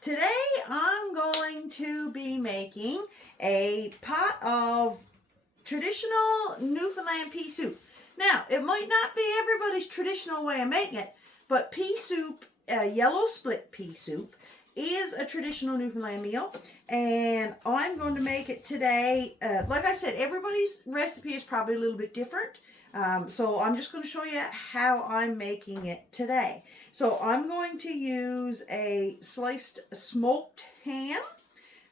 Today I'm going to be making a pot of traditional Newfoundland pea soup. Now, it might not be everybody's traditional way of making it, but pea soup, yellow split pea soup, is a traditional Newfoundland meal, and I'm going to make it today. Like I said, everybody's recipe is probably a little bit different. So I'm just going to show you how I'm making it today. So I'm going to use a sliced smoked ham.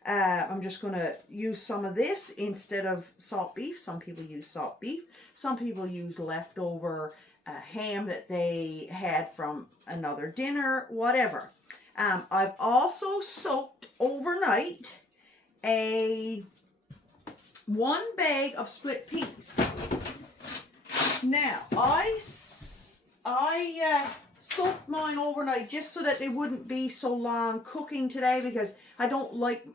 I'm just going to use some of this instead of salt beef. Some people use salt beef. Some people use leftover ham that they had from another dinner, whatever. I've also soaked overnight one bag of split peas. Now, I soaked mine overnight just so that they wouldn't be so long cooking today, because I don't like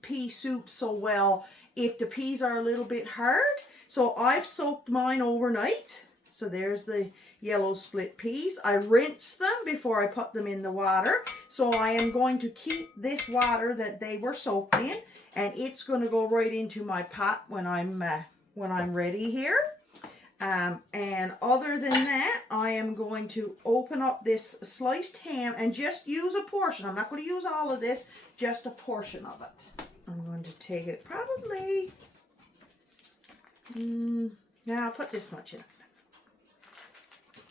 pea soup so well if the peas are a little bit hard. So I've soaked mine overnight. So there's the yellow split peas. I rinsed them before I put them in the water. So I am going to keep this water that they were soaked in, and it's going to go right into my pot when I'm ready here. And other than that, I am going to open up this sliced ham and just use a portion. I'm not going to use all of this, just a portion of it. I'm going to take it probably, now I'll put this much in.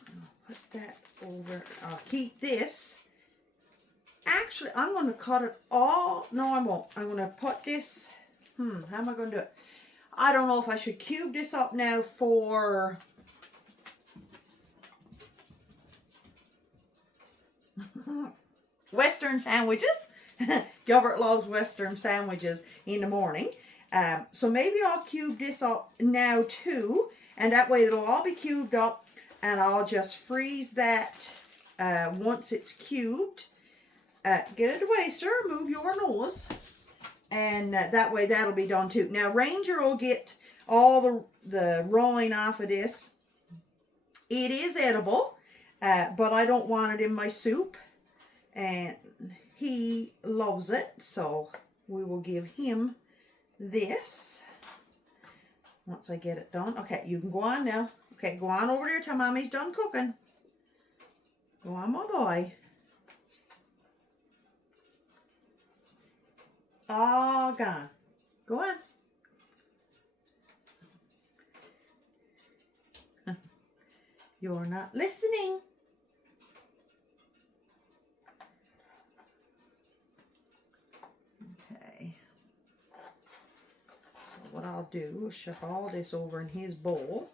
I'll put that over. I'll keep this. Actually, I'm going to cut it all. No, I won't. I'm going to put this. How am I going to do it? I don't know if I should cube this up now for Western sandwiches. Gilbert loves Western sandwiches in the morning. So maybe I'll cube this up now too. And that way it'll all be cubed up. And I'll just freeze that once it's cubed. Get it away, sir. Move your nose. And that way that'll be done too. Now Ranger will get all the rind off of this. It is edible, but I don't want it in my soup. And he loves it, so we will give him this once I get it done. Okay, you can go on now. Okay, go on over there till Mommy's done cooking. Go on, my boy. All gone. Go on. You're not listening. Okay. So what I'll do is shove all this over in his bowl,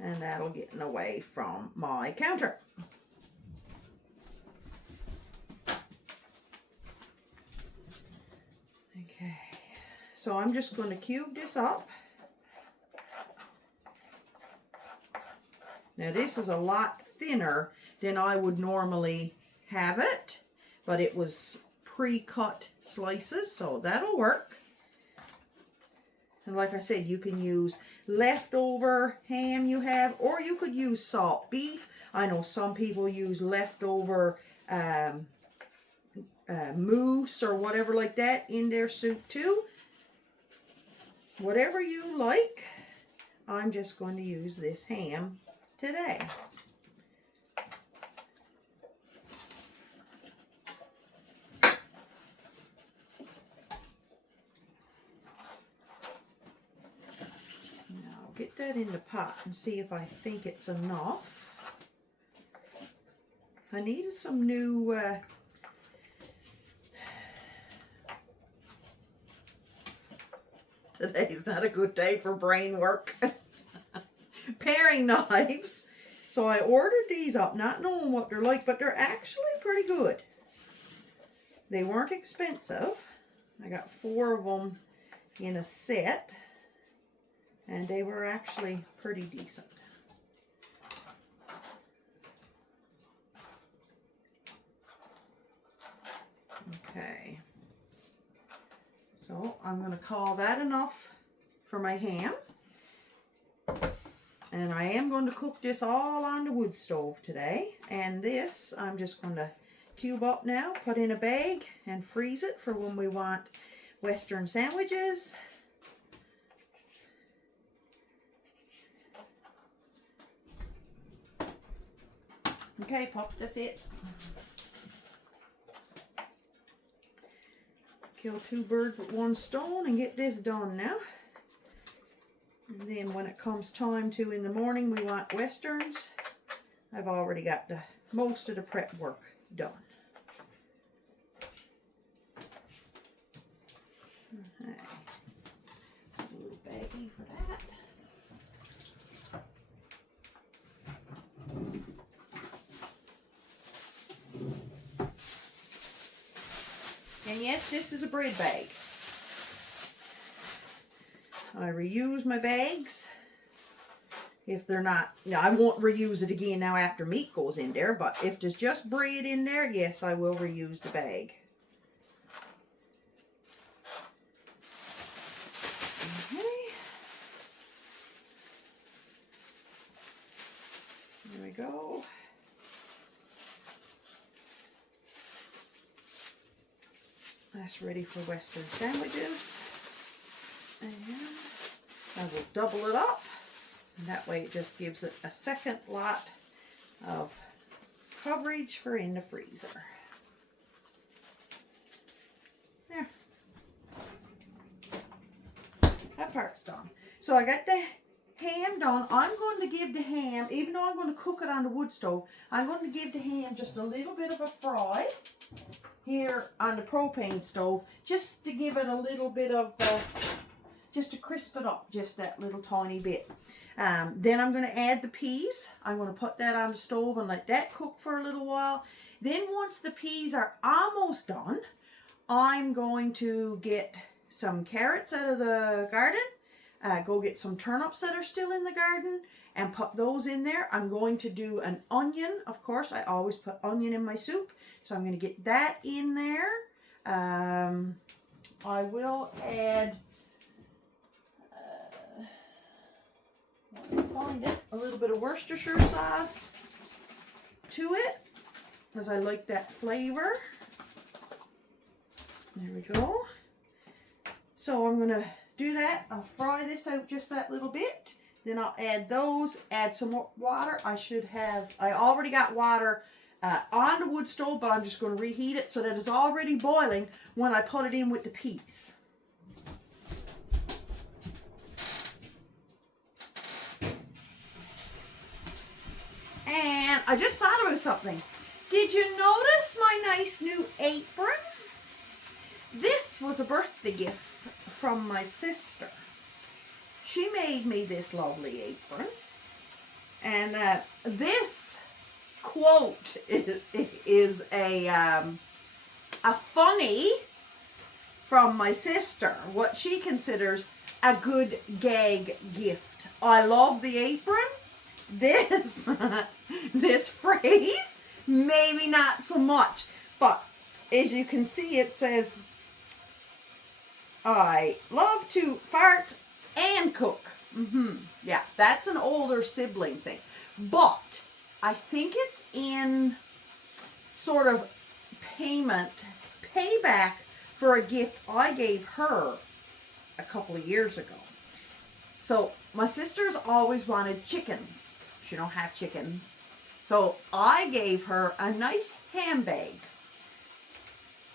and that'll get away from my counter. Okay, so I'm just going to cube this up. Now this is a lot thinner than I would normally have it, but it was pre-cut slices, so that'll work. And like I said, you can use leftover ham you have, or you could use salt beef. I know some people use leftover mousse or whatever like that in their soup too. Whatever you like. I'm just going to use this ham today. Now I'll get that in the pot and see if I think it's enough. I needed some new today's not a good day for brain work. Paring knives. So I ordered these up, not knowing what they're like, but they're actually pretty good. They weren't expensive. I got 4 of them in a set, and they were actually pretty decent. Okay. So I'm going to call that enough for my ham. And I am going to cook this all on the wood stove today. And this, I'm just going to cube up now, put in a bag, and freeze it for when we want Western sandwiches. Okay, pop, that's it. Kill two birds with one stone and get this done now. And then when it comes time to in the morning we want Westerns, I've already got most of the prep work done. Okay. A little baggie for that. And yes, this is a bread bag. I reuse my bags. If they're not, I won't reuse it again now after meat goes in there, but if there's just bread in there, yes, I will reuse the bag. Okay. There we go. That's ready for Western sandwiches. And I will double it up. And that way it just gives it a second lot of coverage for in the freezer. There. That part's done. So I got the ham done. I'm going to give the ham, even though I'm going to cook it on the wood stove, I'm going to give the ham just a little bit of a fry here on the propane stove, just to give it a little bit of, just to crisp it up just that little tiny bit. Then I'm going to add the peas. I'm going to put that on the stove and let that cook for a little while. Then once the peas are almost done, I'm going to get some carrots out of the garden, go get some turnips that are still in the garden and put those in there. I'm going to do an onion. Of course, I always put onion in my soup. So I'm going to get that in there. I will add, find it, a little bit of Worcestershire sauce to it, because I like that flavor. There we go. So I'm going to do that. I'll fry this out just that little bit. Then I'll add those, add some more water. I already got water on the wood stove, but I'm just going to reheat it so that it's already boiling when I put it in with the peas. And I just thought about something. Did you notice my nice new apron? This was a birthday gift from my sister. She made me this lovely apron. And this quote is a funny from my sister, what she considers a good gag gift. I love the apron. This this phrase, maybe not so much, but as you can see, it says, I love to fart and cook. Yeah, that's an older sibling thing. But I think it's in sort of payback for a gift I gave her a couple of years ago. So my sister's always wanted chickens. She don't have chickens. So I gave her a nice ham bag.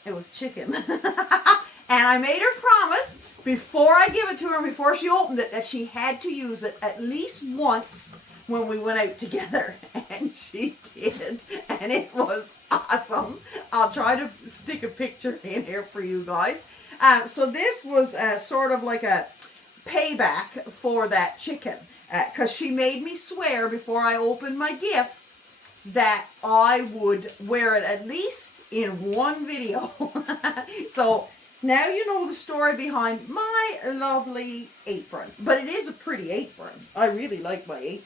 It was chicken. And I made her promise before I give it to her, before she opened it, that she had to use it at least once when we went out together. And she did. And it was awesome. I'll try to stick a picture in here for you guys. So this was sort of like a payback for that chicken. Because she made me swear before I opened my gift that I would wear it at least in one video. So now you know the story behind my lovely apron. But it is a pretty apron. I really like my apron.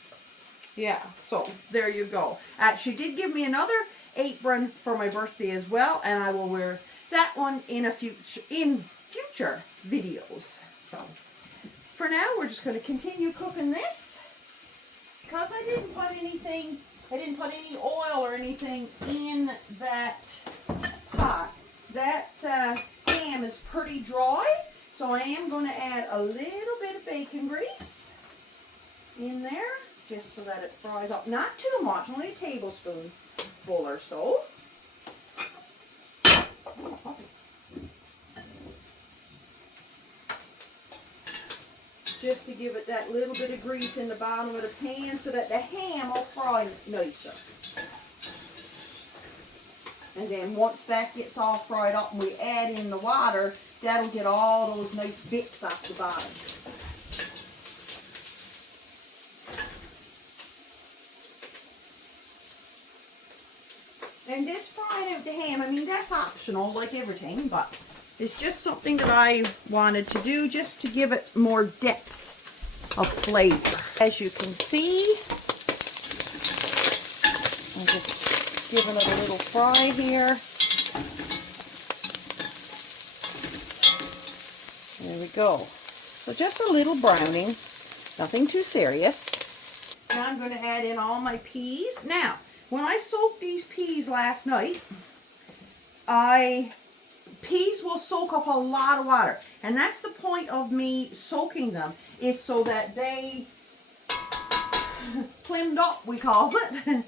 Yeah, so there you go. She did give me another apron for my birthday as well, and I will wear that one in future videos. So for now, we're just going to continue cooking this. Because I didn't put anything I didn't put any oil or anything in that pot. That ham is pretty dry, so I am going to add a little bit of bacon grease in there, just so that it fries up. Not too much, only a tablespoon full or so. Just to give it that little bit of grease in the bottom of the pan so that the ham will fry nicer. And then once that gets all fried up and we add in the water, that'll get all those nice bits off the bottom. And this frying out the ham, I mean, that's optional like everything, but it's just something that I wanted to do just to give it more depth of flavor. As you can see, I'm just giving it a little fry here. There we go. So just a little browning, nothing too serious. Now I'm going to add in all my peas. Now, when I soaked these peas last night, peas will soak up a lot of water, and that's the point of me soaking them, is so that they plummed up, we call it.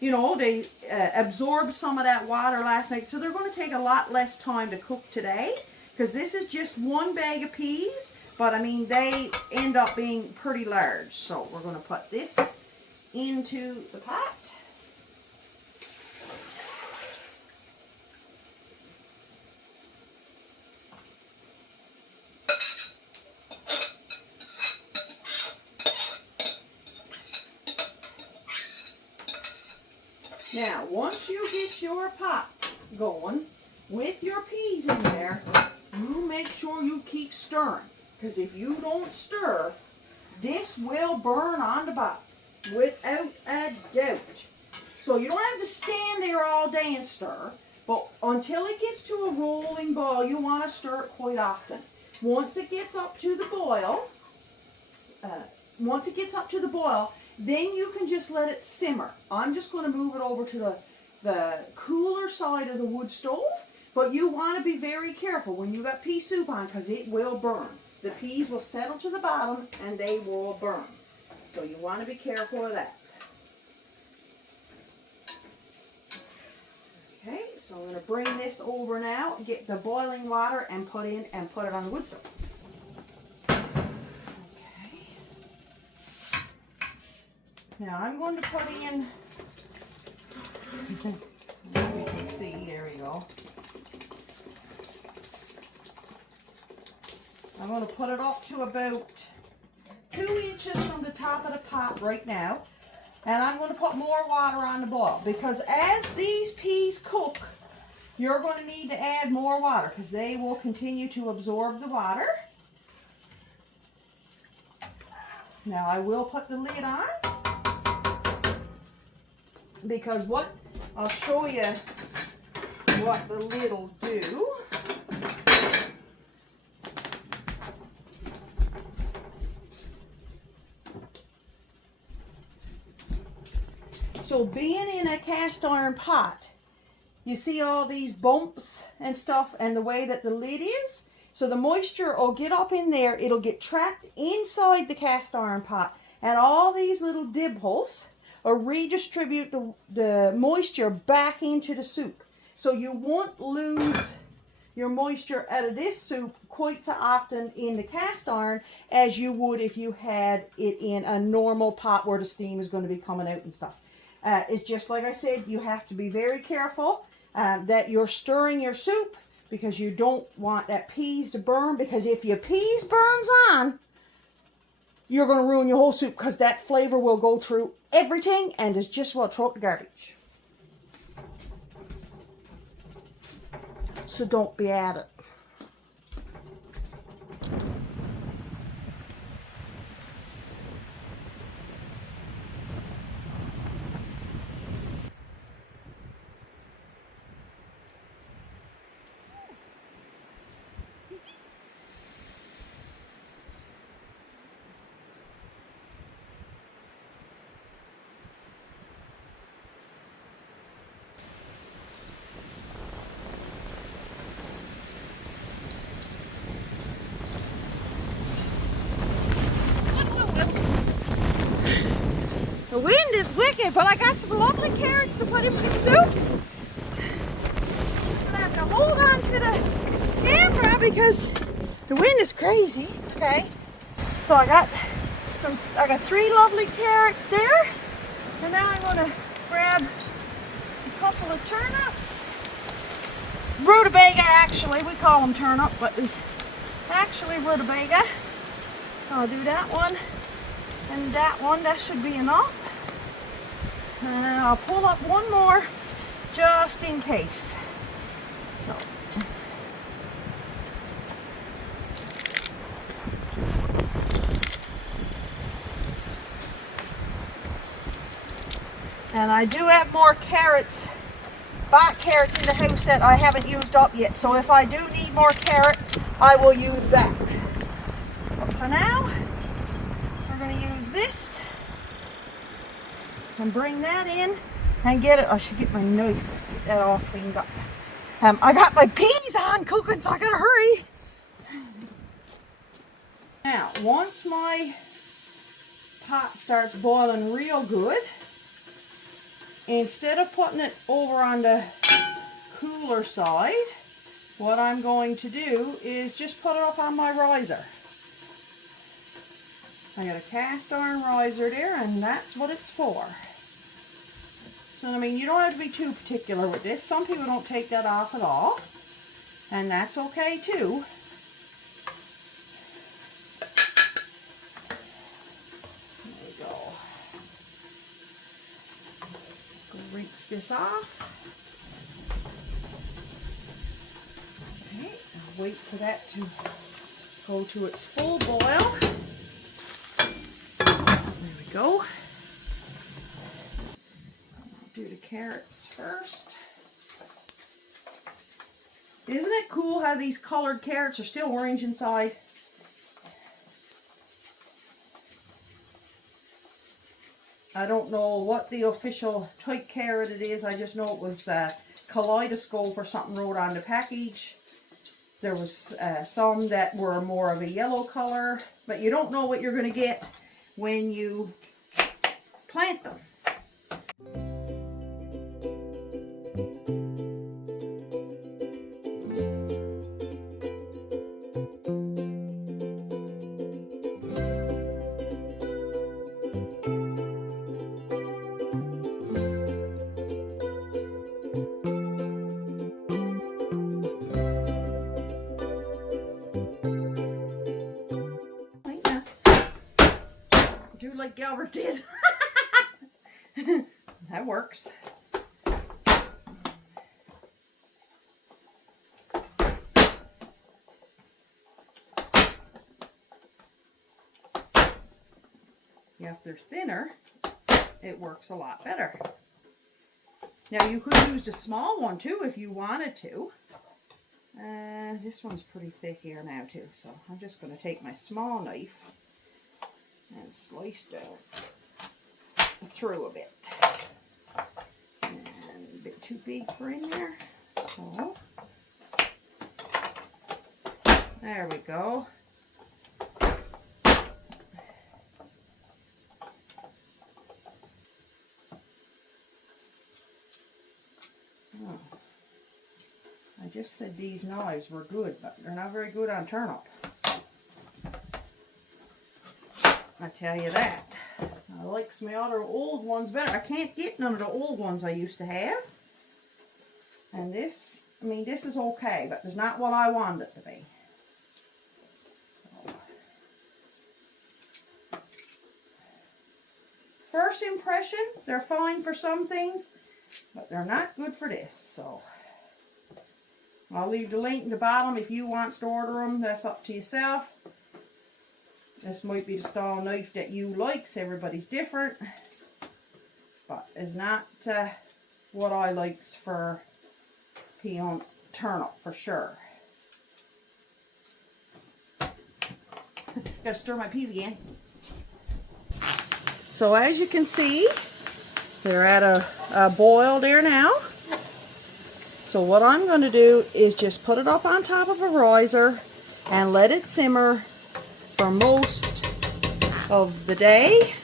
You know, they absorbed some of that water last night, so they're going to take a lot less time to cook today, because this is just one bag of peas, but I mean, they end up being pretty large. So we're going to put this into the pot. Now, once you get your pot going with your peas in there, you make sure you keep stirring. Because if you don't stir, this will burn on the bottom, without a doubt. So you don't have to stand there all day and stir, but until it gets to a rolling boil, you want to stir it quite often. Once it gets up to the boil, then you can just let it simmer. I'm just going to move it over to the cooler side of the wood stove, but you want to be very careful when you got pea soup on, because it will burn. The peas will settle to the bottom and they will burn. So you want to be careful of that. Okay, so I'm going to bring this over now, get the boiling water and put it on the wood stove. Now I'm going to put in, you can see, there we go. I'm going to put it up to about 2 inches from the top of the pot right now. And I'm going to put more water on the boil, because as these peas cook, you're going to need to add more water, because they will continue to absorb the water. Now I will put the lid on, because I'll show you what the lid will do. So being in a cast iron pot, you see all these bumps and stuff, and the way that the lid is. So the moisture will get up in there, it'll get trapped inside the cast iron pot, and all these little dib holes will redistribute the moisture back into the soup. So you won't lose your moisture out of this soup quite so often in the cast iron as you would if you had it in a normal pot where the steam is going to be coming out and stuff. It's just like I said, you have to be very careful that you're stirring your soup, because you don't want that peas to burn, because if your peas burns on, you're going to ruin your whole soup, because that flavor will go through everything and is just well throw it in the garbage. So don't be at it. The wind is wicked, but I got some lovely carrots to put in my soup. I'm gonna have to hold on to the camera because the wind is crazy. Okay, so I got 3 lovely carrots there, and now I'm gonna grab a couple of turnips. Rutabaga, actually, we call them turnip, but it's actually rutabaga. So I'll do that one and that one. That should be enough. And I'll pull up one more just in case. So. And I do have more carrots, bought carrots in the house that I haven't used up yet. So if I do need more carrots, I will use that. But for now, we're going to use this and bring that in and get it. I should get my knife, get that all cleaned up. I got my peas on cooking, so I got to hurry. Now, once my pot starts boiling real good, instead of putting it over on the cooler side, what I'm going to do is just put it up on my riser. I got a cast iron riser there, and that's what it's for. So, I mean, you don't have to be too particular with this. Some people don't take that off at all, and that's okay too. There we go. Rinse this off. Okay, I'll wait for that to go to its full boil. There we go. I'll do the carrots first. Isn't it cool how these colored carrots are still orange inside? I don't know what the official type carrot it is. I just know it was kaleidoscope or something wrote on the package. There was some that were more of a yellow color, but you don't know what you're going to get when you plant them. Do like Gilbert did. That works. Yeah, if they're thinner, it works a lot better. Now you could use a small one too if you wanted to. This one's pretty thick here now too, so I'm just going to take my small knife and slice down through a bit. And a bit too big for in there. So there we go. Oh. I just said these knives were good, but they're not very good on turnip. I tell you that. I like my other old ones better. I can't get none of the old ones I used to have. And this, I mean, this is okay, but it's not what I wanted it to be. So, first impression, they're fine for some things, but they're not good for this. So, I'll leave the link in the bottom if you want to order them. That's up to yourself. This might be the style knife that you like. Everybody's different. But it's not what I likes for pea on turnip for sure. Gotta stir my peas again. So as you can see, they're at a boil there now. So what I'm going to do is just put it up on top of a riser and let it simmer for most of the day.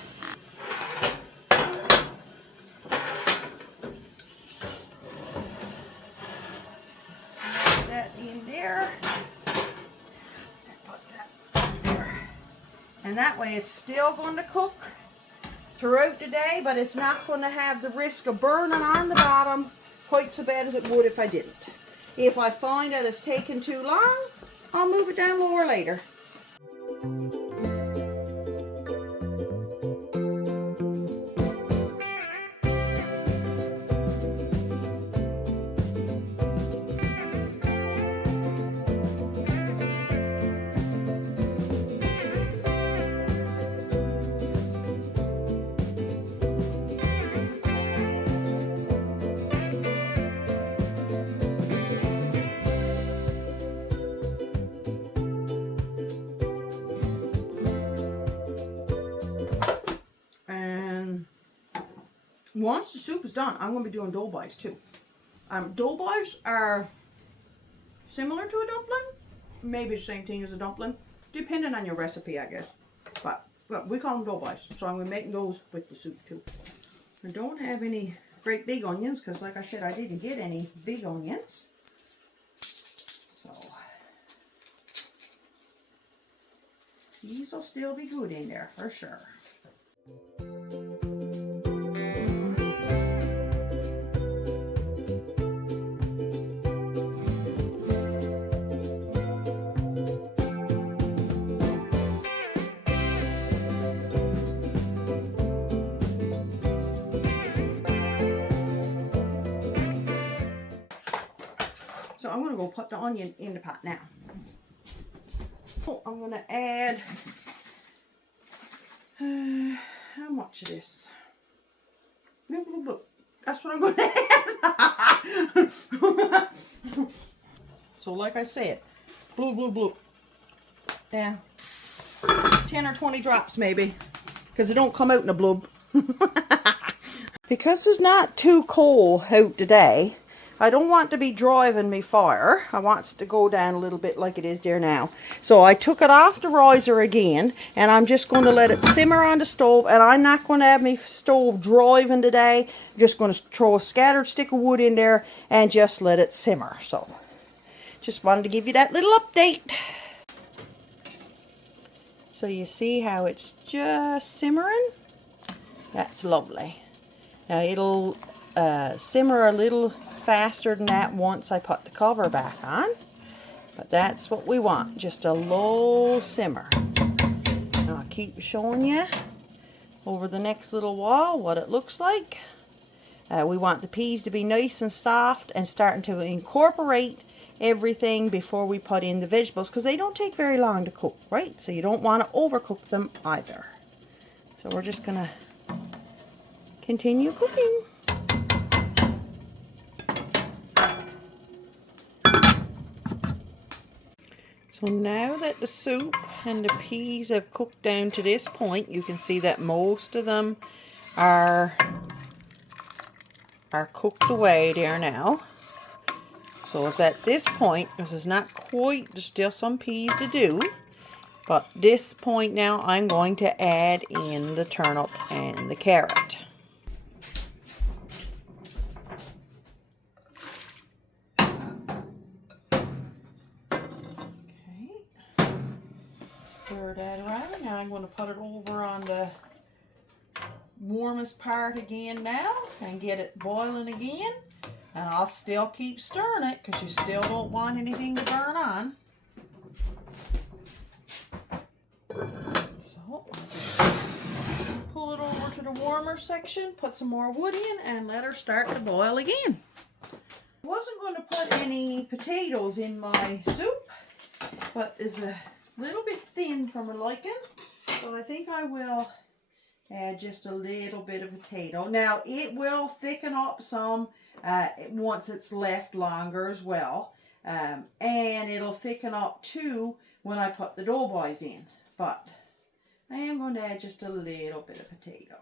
And that way it's still going to cook throughout the day, but it's not going to have the risk of burning on the bottom quite so bad as it would if I didn't. If I find that it's taking too long, I'll move it down lower later. Once the soup is done, I'm going to be doing Doughboys too. Doughboys are similar to a dumpling, maybe the same thing as a dumpling, depending on your recipe, I guess. But well, we call them Doughboys, so I'm going to be making those with the soup too. I don't have any great big onions because, like I said, I didn't get any big onions. So these will still be good in there for sure. So I'm going to go put the onion in the pot now. Oh, I'm going to add, how much of this? That's what I'm going to add. So like I said, blue. Yeah, 10 or 20 drops maybe, because it don't come out in a blub. Because it's not too cold out today, I don't want to be driving me fire. I want it to go down a little bit like it is there now. So I took it off the riser again, and I'm just going to let it simmer on the stove, and I'm not going to have my stove driving today. I'm just going to throw a scattered stick of wood in there and just let it simmer. So just wanted to give you that little update. So you see how it's just simmering? That's lovely. Now it'll simmer a little faster than that once I put the cover back on, but that's what we want, just a low simmer. Now I'll keep showing you over the next little while what it looks like. We want the peas to be nice and soft and starting to incorporate everything before we put in the vegetables, because they don't take very long to cook, right? So you don't want to overcook them either. So we're just gonna continue cooking. So now that the soup and the peas have cooked down to this point, you can see that most of them are cooked away there now. So it's at this point, this is not quite, there's still some peas to do, but this point now I'm going to add in the turnip and the carrot. Stir that around. Now I'm going to put it over on the warmest part again now and get it boiling again. And I'll still keep stirring it because you still don't want anything to burn on. So I'll just pull it over to the warmer section, put some more wood in, and let her start to boil again. I wasn't going to put any potatoes in my soup, but it's a little bit thin for my liking, so I think I will add just a little bit of potato. Now it will thicken up some once it's left longer as well, and it'll thicken up too when I put the Doughboys in, but I am going to add just a little bit of potato.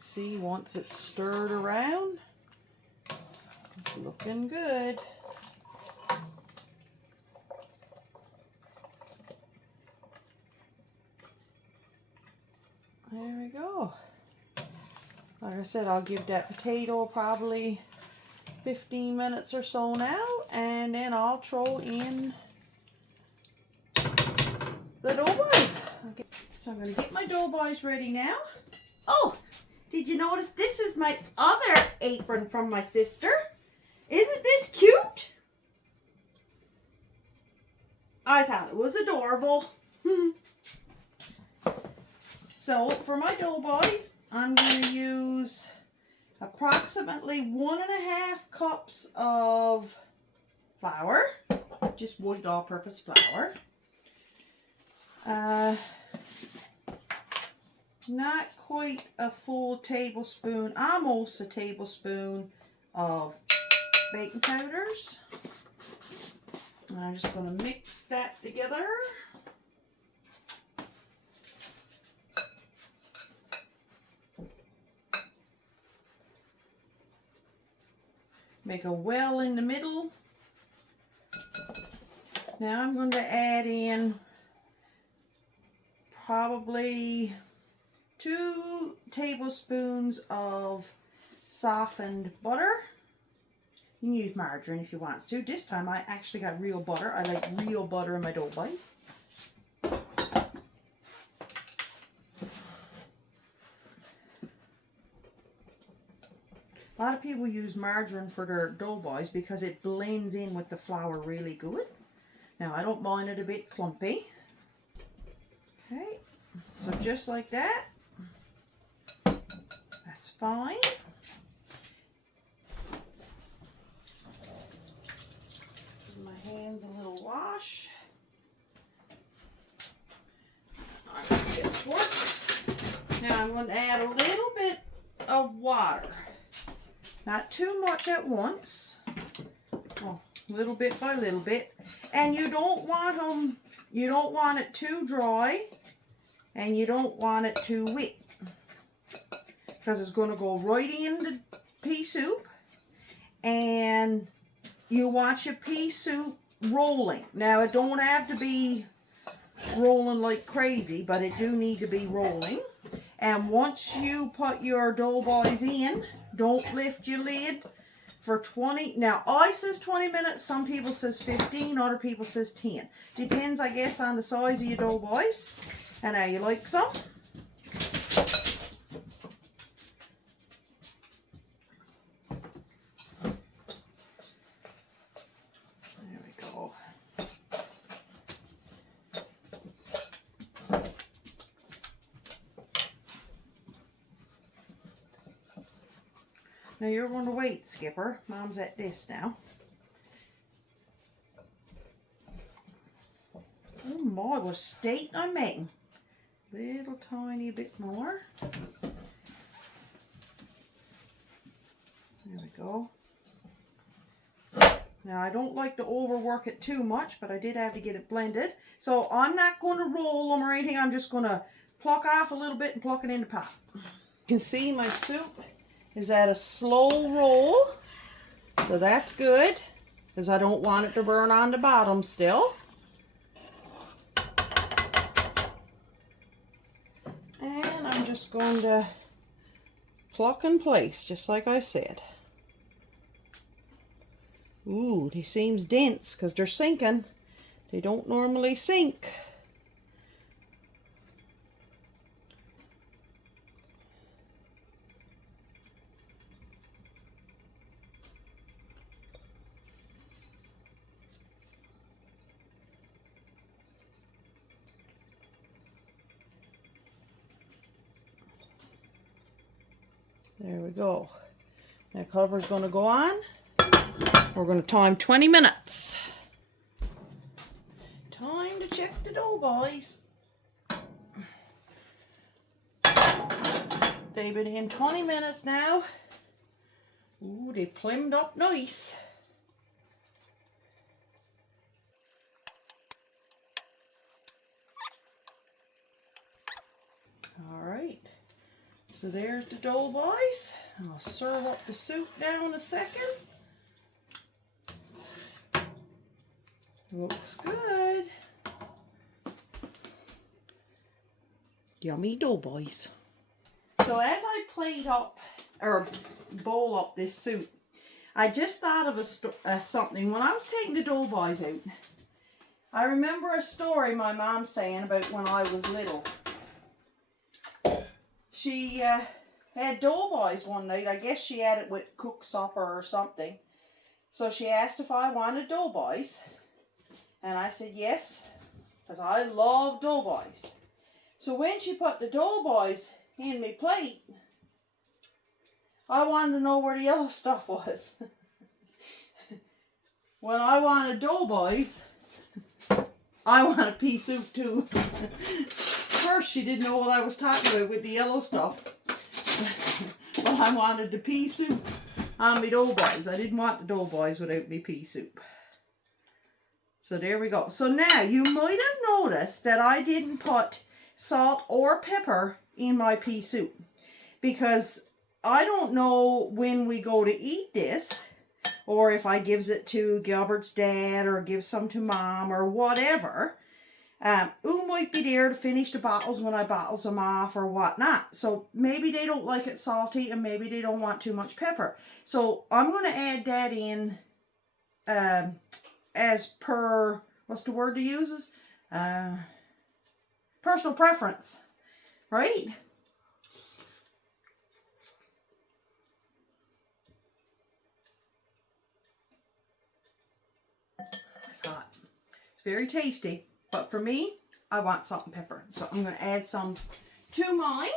See, once it's stirred around, it's looking good. There we go. Like I said, I'll give that potato probably 15 minutes or so now, and then I'll throw in the Doughboys. Okay, so I'm going to get my Doughboys ready now. Oh, did you notice this is my other apron from my sister? Isn't this cute? I thought it was adorable. So for my Doughboys, I'm going to use approximately 1.5 cups of flour, just white all-purpose flour. Not quite a full tablespoon, almost a tablespoon of baking powders. And I'm just going to mix that together. Make a well in the middle. Now I'm going to add in probably 2 tablespoons of softened butter. You can use margarine if you want to. This time I actually got real butter. I like real butter in my Doughboys. A lot of people use margarine for their Doughboys because it blends in with the flour really good. Now I don't mind it a bit clumpy. Okay, so just like that. That's fine. Give my hands a little wash. I'm going to get to work. Now I'm going to add a little bit of water. Not too much at once. Well, little bit by little bit. And you don't want it too dry, and you don't want it too wet, because it's going to go right in the pea soup, and you want your pea soup rolling. Now it don't have to be rolling like crazy, but it do need to be rolling. And once you put your Doughboys in, don't lift your lid for 20. Now I says 20 minutes, some people says 15, other people says 10. Depends, I guess, on the size of your Doughboys and how you like some. There we go. Now you're going to wait, Skipper. Mom's at this now. Oh my, what a state I'm making. Little tiny bit more. There we go. Now I don't like to overwork it too much, but I did have to get it blended. So I'm not going to roll them or anything. I'm just going to pluck off a little bit and pluck it in the pot. You can see my soup is at a slow roll, so that's good, because I don't want it to burn on the bottom still. And I'm just going to pluck and place, just like I said. Ooh, they seems dense, because they're sinking. They don't normally sink. There we go. That cover's going to go on. We're going to time 20 minutes. Time to check the Doughboys. They've been in 20 minutes now. Ooh, they plimed up nice. All right. So there's the Doughboys. I'll serve up the soup now in a second. Looks good. Yummy Doughboys. So as I plate up, or bowl up this soup, I just thought of something. When I was taking the Doughboys out, I remember a story my mom saying about when I was little. She had Doughboys one night. I guess she had it with cooked supper or something. So she asked if I wanted Doughboys. And I said yes, because I love Doughboys. So when she put the Doughboys in my plate, I wanted to know where the yellow stuff was. When I wanted Doughboys, I wanted pea soup too. First, she didn't know what I was talking about with the yellow stuff. But I wanted the pea soup on my Doughboys. I didn't want the Doughboys without me pea soup. So there we go. So now, you might have noticed that I didn't put salt or pepper in my pea soup. Because I don't know when we go to eat this, or if I gives it to Gilbert's dad, or give some to mom, or whatever. Who might be there to finish the bottles when I bottles them off or whatnot. So maybe they don't like it salty, and maybe they don't want too much pepper. So I'm going to add that in as per, what's the word to use? Personal preference, right? It's hot. It's very tasty. But for me, I want salt and pepper. So I'm going to add some to mine.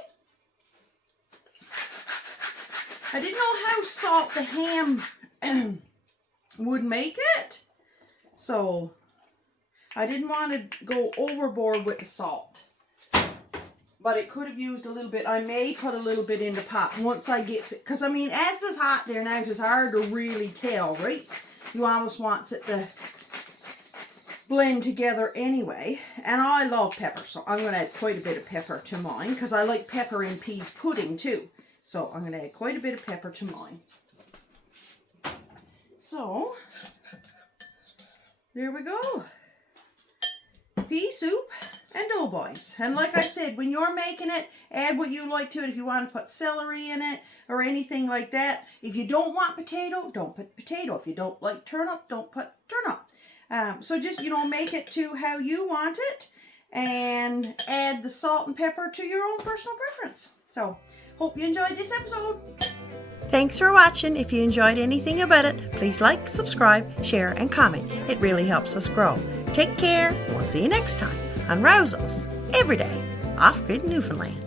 I didn't know how salt the ham would make it. So I didn't want to go overboard with the salt. But it could have used a little bit. I may put a little bit in the pot once I get it. Because I mean, as it's hot there now, it's hard to really tell, right? You almost want it to blend together anyway. And I love pepper, so I'm going to add quite a bit of pepper to mine, because I like pepper in peas pudding too. So I'm going to add quite a bit of pepper to mine. So there we go. Pea soup and Doughboys. And like I said, when you're making it, add what you like to it. If you want to put celery in it or anything like that. If you don't want potato, don't put potato. If you don't like turnip, don't put turnip. So just, you know, make it to how you want it, and add the salt and pepper to your own personal preference. So, hope you enjoyed this episode. Thanks for watching. If you enjoyed anything about it, please like, subscribe, share, and comment. It really helps us grow. Take care. We'll see you next time on Rousels Everyday Off-Grid Newfoundland.